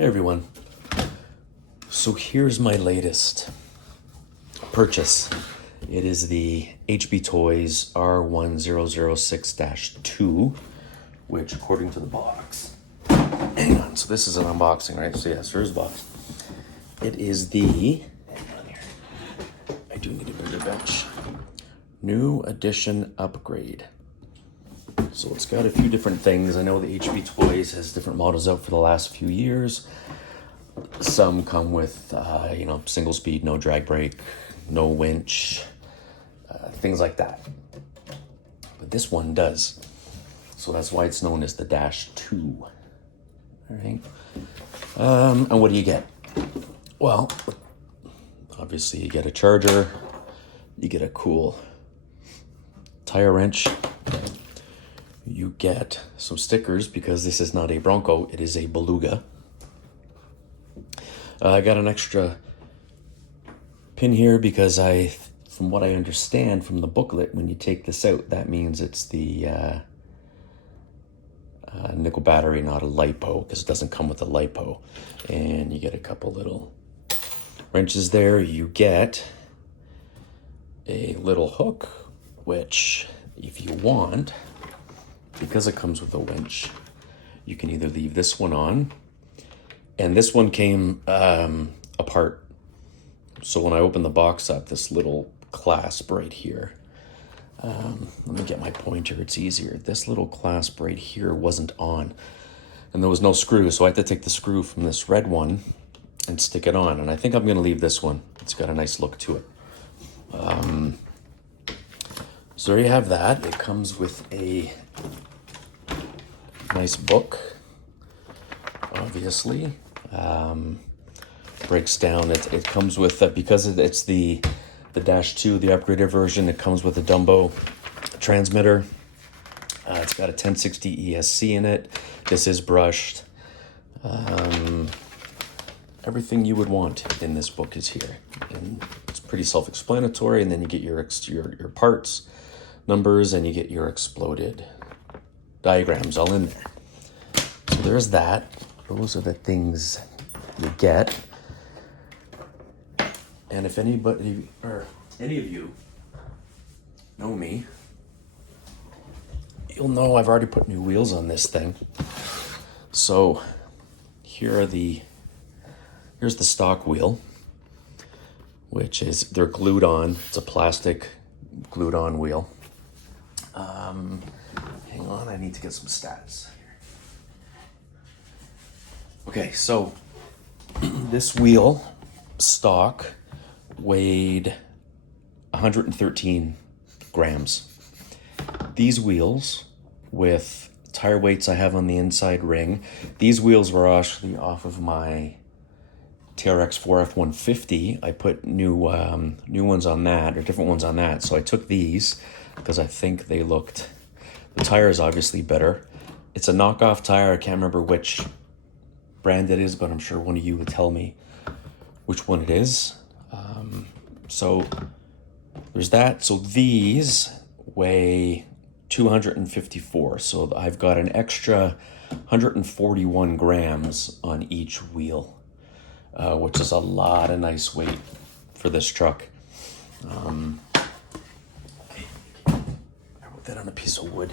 Hey everyone. So here's my latest purchase. It is the HB Toys R1006-2, which according to the box, hang on, so this is an unboxing, right? So yes, there's a box. It is the, hang on here, I do need a bigger bench. New edition upgrade. So it's got a few different things. I know the HB Toys has different models out for the last few years. Some come with, single speed, no drag brake, no winch, things like that. But this one does. So that's why it's known as the Dash 2. All right. And what do you get? Well, obviously you get a charger, you get a cool tire wrench, you get some stickers because this is not a Bronco, it is a Beluga. I got an extra pin here because from what I understand from the booklet, when you take this out, that means it's the nickel battery, not a LiPo, because it doesn't come with a LiPo. And you get a couple little wrenches there. You get a little hook, which if you want, because it comes with a winch, you can either leave this one on, and this one came apart. So when I opened the box up, this little clasp right here, let me get my pointer, it's easier. This little clasp right here wasn't on, and there was no screw, so I had to take the screw from this red one and stick it on, and I think I'm gonna leave this one. It's got a nice look to it. So there you have that. It comes with a nice book, obviously. Breaks down. It comes with, because it's the Dash 2, the upgraded version, it comes with a Dumbo transmitter. It's got a 1060 ESC in it. This is brushed. Everything you would want in this book is here. And it's pretty self-explanatory, and then you get your parts, numbers, and you get your exploded diagrams all in there. So there's that. Those are the things you get. And if anybody or any of you know me, you'll know I've already put new wheels on this thing. So here's the stock wheel, which is, they're glued on. It's a plastic glued on wheel. Hang on, I need to get some stats here. Okay, so this wheel stock weighed 113 grams. These wheels, with tire weights I have on the inside ring, these wheels were actually off of my TRX 4F150. I put new ones on that, or different ones on that. So I took these because I think they looked, the tire is obviously better. It's a knockoff tire. I can't remember which brand it is, but I'm sure one of you would tell me which one it is. So there's that. So these weigh 254. So I've got an extra 141 grams on each wheel, which is a lot of nice weight for this truck. I wrote that on a piece of wood.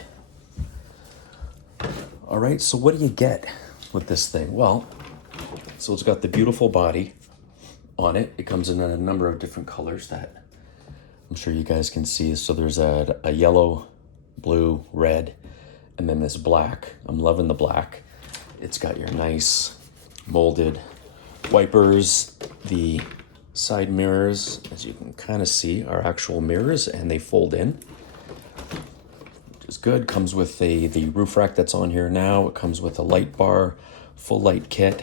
All right, so what do you get with this thing? Well, so it's got the beautiful body on it. It comes in a number of different colors that I'm sure you guys can see. So there's a yellow, blue, red, and then this black. I'm loving the black. It's got your nice molded wipers. The side mirrors, as you can kind of see, are actual mirrors, and they fold in, which is good. Comes with the roof rack that's on here now. It comes with a light bar, full light kit.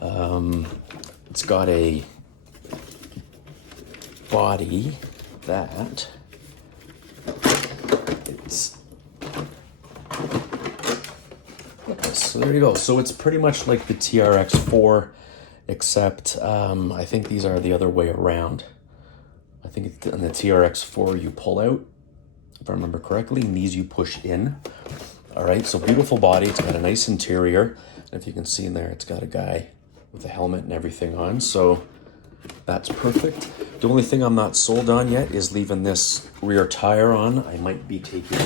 It's got a body that so there you go. So it's pretty much like the TRX 4, except I think these are the other way around. I think in the TRX 4 you pull out, if I remember correctly, and these you push in. All right, so beautiful body. It's got a nice interior. And if you can see in there, it's got a guy with the helmet and everything on, so that's perfect. The only thing I'm not sold on yet is leaving this rear tire on. I might be taking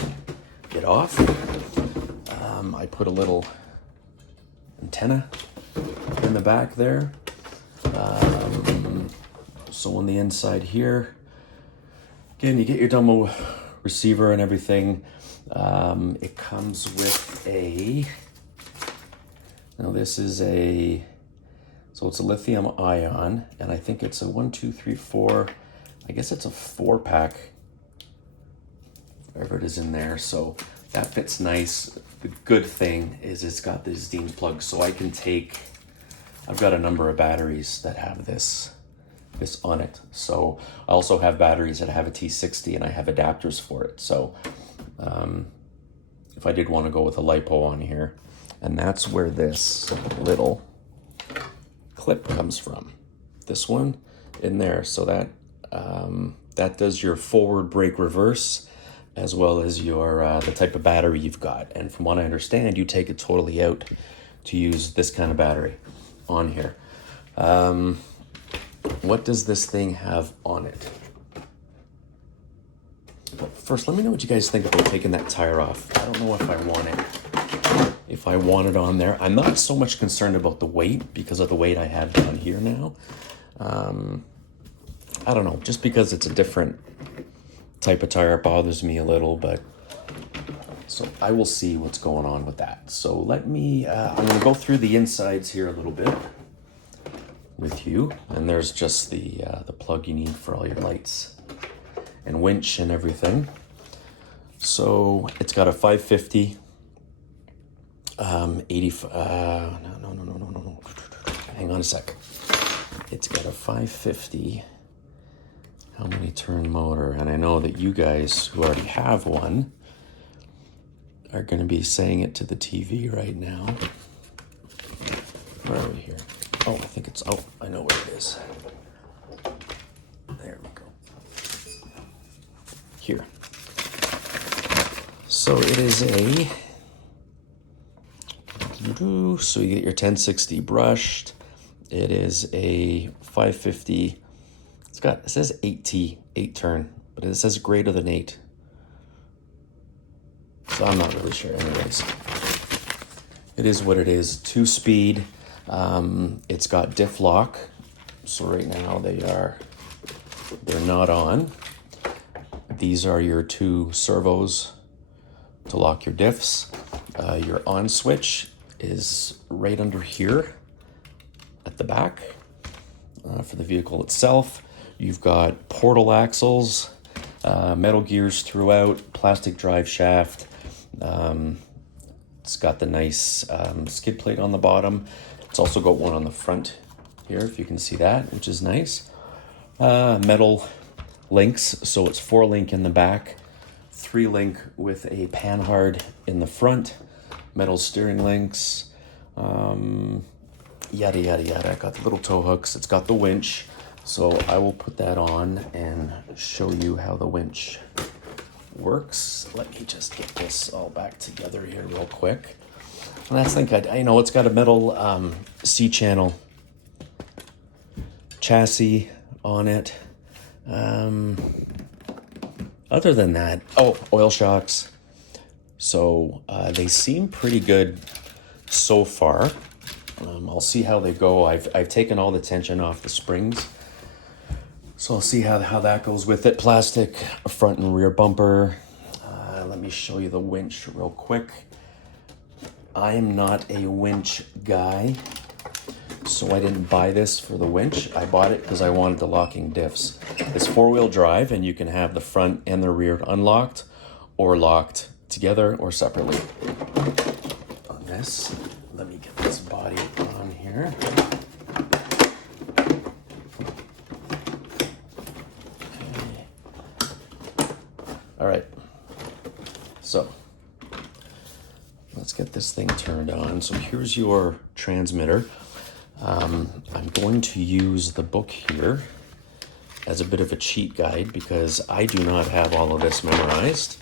it off. I put a little antenna in the back there. So on the inside here, again, you get your Dumbo receiver and everything. It comes with now this is so it's a lithium ion, and I think it's a 1, 2, 3, 4, I guess it's a 4-pack, whatever it is in there. So that fits nice. The good thing is it's got these Dean plugs, so I can I've got a number of batteries that have this on it. So I also have batteries that have a T60, and I have adapters for it. So if I did want to go with a LiPo on here, and that's where this little clip comes from. This one in there, so that that does your forward, brake, reverse, as well as your the type of battery you've got. And from what I understand, you take it totally out to use this kind of battery on here. What does this thing have on it? Well, first, let me know what you guys think about taking that tire off. I don't know if I want it on there. I'm not so much concerned about the weight because of the weight I have down here now. I don't know, just because it's a different type of tire, it bothers me a little, but so I will see what's going on with that. So let me, I'm gonna go through the insides here a little bit with you. And there's just the plug you need for all your lights and winch and everything. So it's got a 550, 85, no. Hang on a sec. It's got a 550, how many turn motor? And I know that you guys who already have one are gonna be saying it to the TV right now. Where are we here? Oh, I think it's, oh, I know where it is. There we go. Here. So it is so you get your 1060 brushed. It is a 550. It says 8T, 8 turn, but it says greater than 8. So I'm not really sure anyways. It is what it is, 2-speed. It's got diff lock. So right now they're not on. These are your 2 servos to lock your diffs. Your on switch is right under here at the back for the vehicle itself. You've got portal axles, metal gears throughout, plastic drive shaft. It's got the nice skid plate on the bottom. It's also got one on the front here, if you can see that, which is nice. Metal links, so it's 4-link in the back, 3-link with a panhard in the front, metal steering links, yada yada yada. Got the little tow hooks. It's got the winch, so I will put that on and show you how the winch works. Let me just get this all back together here real quick. And that's the thing, I know it's got a metal C-channel chassis on it. Other than that, oil shocks. So they seem pretty good so far. I'll see how they go. I've taken all the tension off the springs, so I'll see how that goes with it. Plastic front and rear bumper. Let me show you the winch real quick. I am not a winch guy, so I didn't buy this for the winch. I bought it because I wanted the locking diffs. It's 4-wheel drive, and you can have the front and the rear unlocked or locked together or separately. On this, let me get this body on here. Okay. All right, so let's get this thing turned on. So here's your transmitter. I'm going to use the book here as a bit of a cheat guide because I do not have all of this memorized.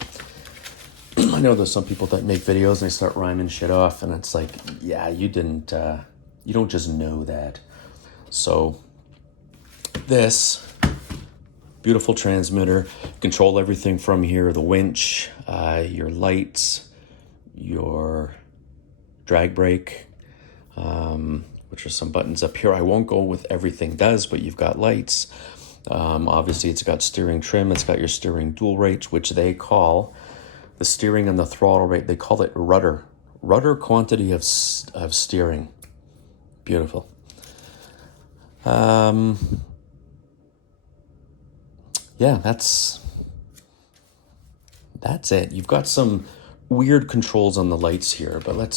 I know there's some people that make videos and they start rhyming shit off, and it's like, yeah, you didn't You don't just know that. So this beautiful transmitter, control everything from here, the winch, your lights, your drag brake, which are some buttons up here. I won't go with everything it does, but you've got lights. Obviously it's got steering trim, it's got your steering dual rates, which they call the steering and the throttle rate, they call it rudder quantity of steering. Beautiful. Yeah, that's it. You've got some weird controls on the lights here, but let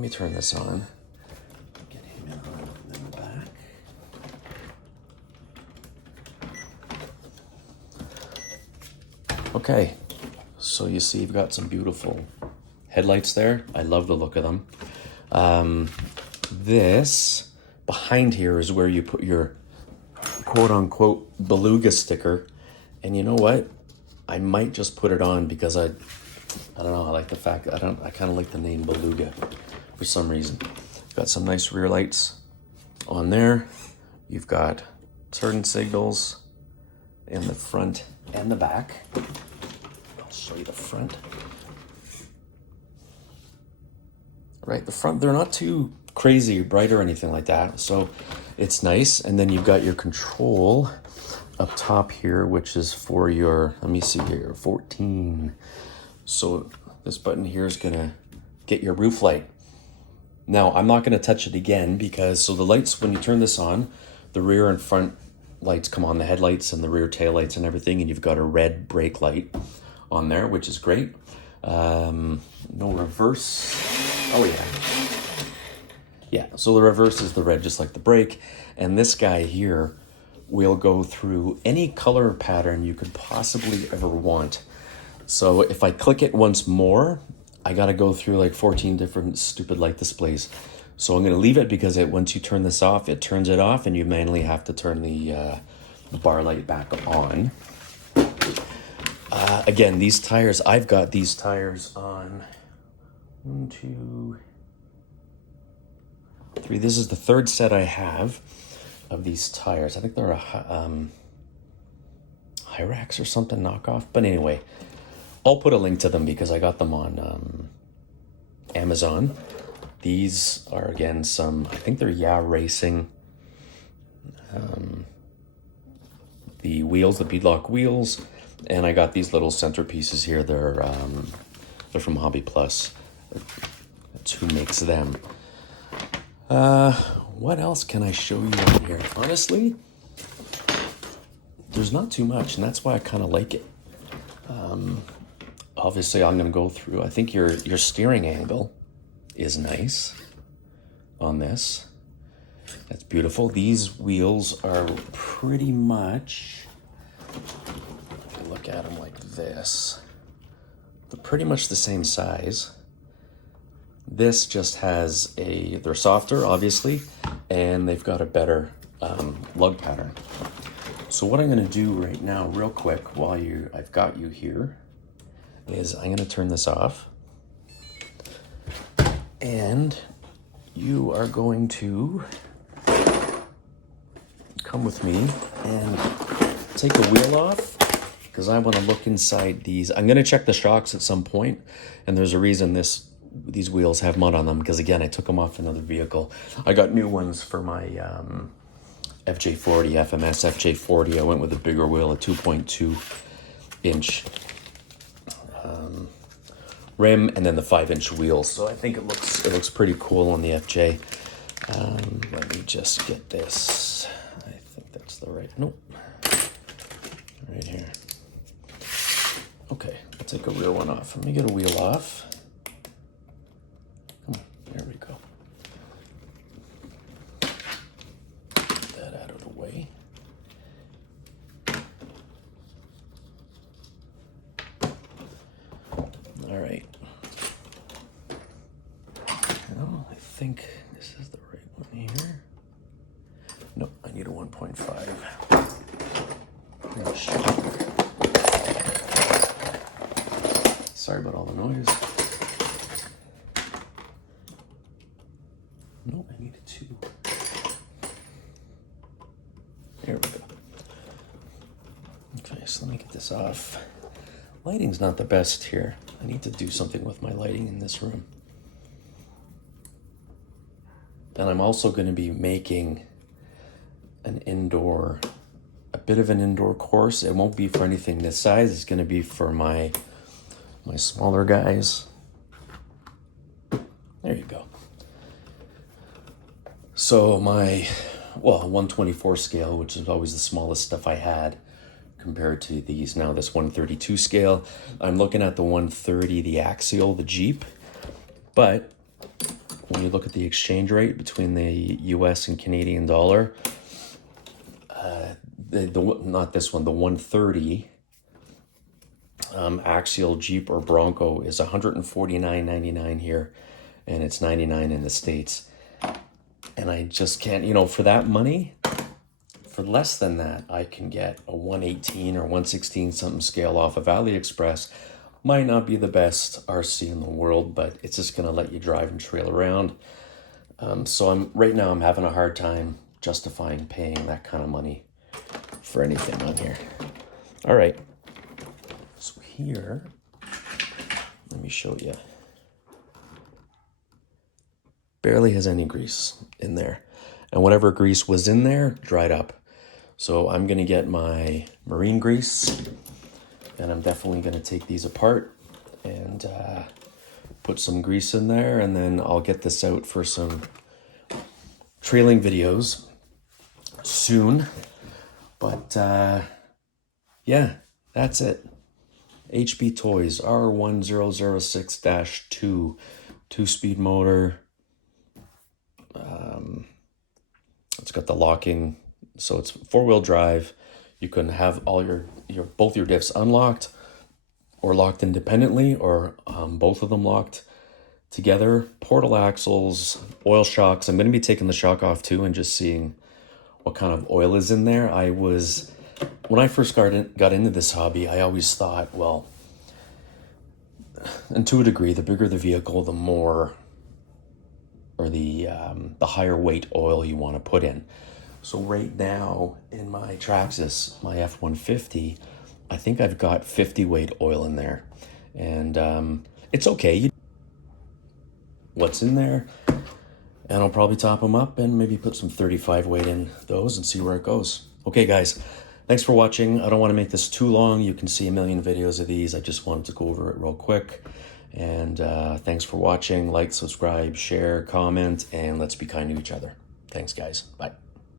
me turn this on. Get him in the back. Okay, so you see you've got some beautiful headlights there. I love the look of them. This behind here is where you put your quote-unquote Beluga sticker, and you know what? I might just put it on because I don't know, I like the fact that I kind of like the name Beluga for some reason. Got some nice rear lights on there. You've got turn signals in the front and the back. I'll show you the front. Right, the front, they're not too crazy bright or anything like that, so it's nice. And then you've got your control up top here, which is for your, let me see here, 14. So this button here is gonna get your roof light. Now I'm not gonna touch it again because, so the lights, when you turn this on, the rear and front lights come on, the headlights and the rear tail lights and everything, and you've got a red brake light on there, which is great. No reverse. Oh yeah, so the reverse is the red, just like the brake. And this guy here will go through any color pattern you could possibly ever want. So if I click it once more, I gotta go through like 14 different stupid light displays. So I'm gonna leave it because once you turn this off, it turns it off, and you manually have to turn the bar light back on. Again, these tires, I've got these tires on 1, 2, 3. This is the third set I have of these tires. I think they're a Hyrax or something knockoff. But anyway, I'll put a link to them because I got them on Amazon. These are, again, some, I think they're Yeah Racing. The wheels, the beadlock wheels. And I got these little centerpieces here. They're from Hobby Plus. That's who makes them. What else can I show you on here? Honestly, there's not too much, and that's why I kind of like it. Obviously, I'm going to go through. I think your steering angle is nice on this. That's beautiful. These wheels are pretty much, if you look at them like this, they're pretty much the same size. This just has they're softer, obviously, and they've got a better lug pattern. So what I'm gonna do right now, real quick, while I've got you here, is I'm gonna turn this off. And you are going to come with me and take the wheel off, because I wanna look inside these. I'm gonna check the shocks at some point, and there's a reason these wheels have mud on them, because again, I took them off another vehicle. I got new ones for my FJ40, FMS FJ40. I went with a bigger wheel, a 2.2 inch rim, and then the 5-inch wheels. So I think it looks pretty cool on the FJ. Let me just get this. I think that's the right, nope. Right here. Okay, I'll take a rear one off. Let me get a wheel off. There we go. Get that out of the way. All right. Well, I think this is the right one here. Nope, I need a 1.5. Sorry about all the noise. No, I needed two. There we go. Okay, so let me get this off. Lighting's not the best here. I need to do something with my lighting in this room. And I'm also going to be making a bit of an indoor course. It won't be for anything this size. It's going to be for my smaller guys. There you go. So my 124 scale, which is always the smallest stuff I had, compared to this 132 scale. I'm looking at the 130, the axial, the Jeep. But when you look at the exchange rate between the US and Canadian dollar, not this one, the 130 axial Jeep or Bronco is $149.99 here, and it's $99 in the States. And I just can't, for that money, for less than that, I can get a 118 or 116 something scale off of AliExpress. Might not be the best RC in the world, but it's just going to let you drive and trail around. So right now I'm having a hard time justifying paying that kind of money for anything on here. All right. So here, let me show you. Barely has any grease in there. And whatever grease was in there dried up. So I'm going to get my marine grease, and I'm definitely going to take these apart and put some grease in there, and then I'll get this out for some trailing videos soon. But yeah, that's it. HB Toys R1006-2, 2-speed motor. It's got the locking, so it's 4-wheel drive. You can have all both your diffs unlocked or locked independently, or both of them locked together. Portal axles, oil shocks. I'm going to be taking the shock off too and just seeing what kind of oil is in there. When I first got into this hobby, I always thought, well, and to a degree, the bigger the vehicle, the more, or the higher weight oil you want to put in. So right now in my Traxxas, my F-150, I think I've got 50 weight oil in there, and it's okay. What's in there, and I'll probably top them up and maybe put some 35 weight in those and see where it goes. Okay, guys, thanks for watching. I don't want to make this too long. You can see a million videos of these. I just wanted to go over it real quick. And thanks for watching. Like, subscribe, share, comment, and let's be kind to each other. Thanks, guys. Bye.